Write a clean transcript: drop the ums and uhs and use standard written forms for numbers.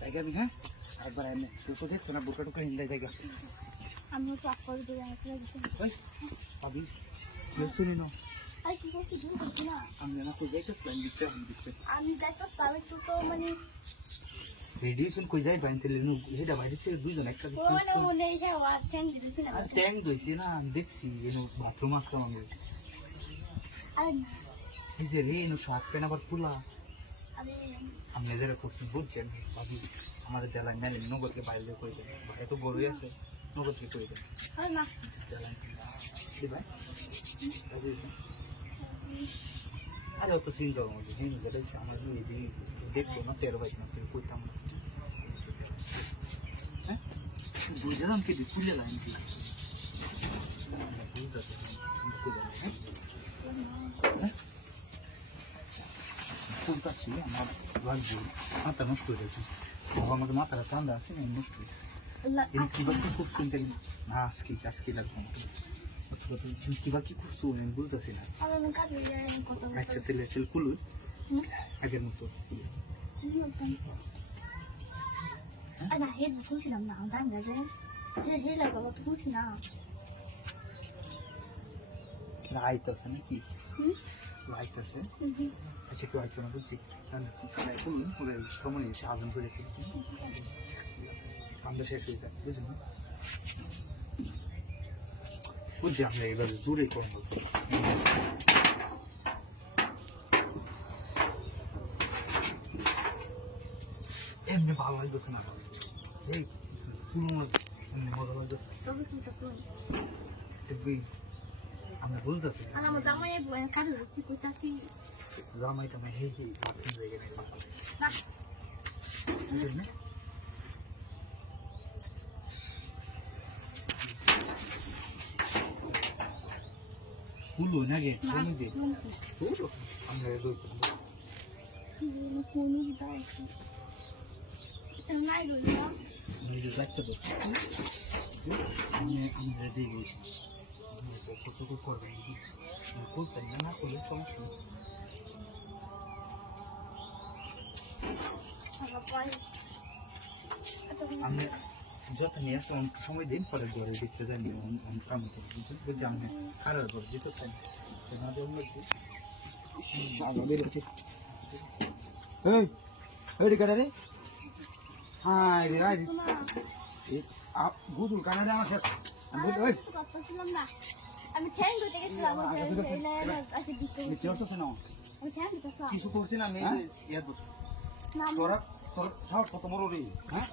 জায়গা আমি হ্যাঁ একবার এমনি তুই তো দেখছো না বোকা টোকা হিন্দায় জায়গা আমি তো আকর দিয়ে আসলে আমি শুনি না আর কি করতে দূর করছি না আমি না তো যাইতেছিলাম দিচ্ছে আমি যাইতেছি আমি তো মানে রেডিয়েশন কই যাই বাইন তেলে হেডা বাইরে সে দুইজন একসাথে মনে মনে যাওয়া ট্যাঙ্ক দিছি না আর ট্যাঙ্ক দইছি না আমি দেখছি এনো বাথরুম আসলাম আমি আর না এই যে রে এনো শার্ট প্যান্ট আবার খোলা আমি আমি নিজেরা করছি বুঝছেন ভাবি আমাদের জেলায় মেলে নগদকে বাইরে করে দেয় এত বড়ই আছে নগদকে করে দেয় আর না জেলায় ভাই আরে অত চিন্তা আমাদের হিন্দু যেটা হচ্ছে আমার দেখবো না 13 বাইক না করতাম না হ্যাঁ বুঝলাম কি খুলে লাইন কি ফুল কাছে আমার লাগবে মাথা নষ্ট হয়ে যাচ্ছে আমাকে মাথাটা ঠান্ডা আছে না নষ্ট হয়েছে কিবা কি করছো না আজকে লাগবে কিবা কি করছো আমি বুঝতেছি না আচ্ছা তেলে কুলু আগের মতো না হেড খুলছিলাম না জানি না যে হেড লাগলো খুলছি না লাইট আছে নাকি লাইট আছে আচ্ছা কেউ আসবে না বুঝছি করুন পুরো সময় এসে আগুন করেছি আমরা শেষ হয়ে যায় বুঝলি বুঝছি আমরা এবার দূরে করবো এমনি ভালো লাগতেছে না এই পুরোনো মজা লাগতেছে আমরা বুঝতেছি আমার জামাই কারো রসি কইতাছি জামাই টামাই হে হে বাথরুম জায়গা নেই কুলো না গে শুনি দে কুলো আমরা এর দই কোন দিতা আছে চালাই গলি না নিজে যাইতে দে আমি রেডি গেছি কত করবে বলতেন না করলে সমস্যা নেই আমি যত নিয়ে আসলাম সময় দিন পরে ঘরে দেখতে যাই কাম বুঝছি আমি খারাপ করে দিতে চাই আমাদের এই কাটা রে হ্যাঁ রে গুজুল কানা রে আমার আমি ঠ্যাং ধরতে গেছিলাম কিছু করছি না তোরা তোর সাহস কত বড় রে হ্যাঁ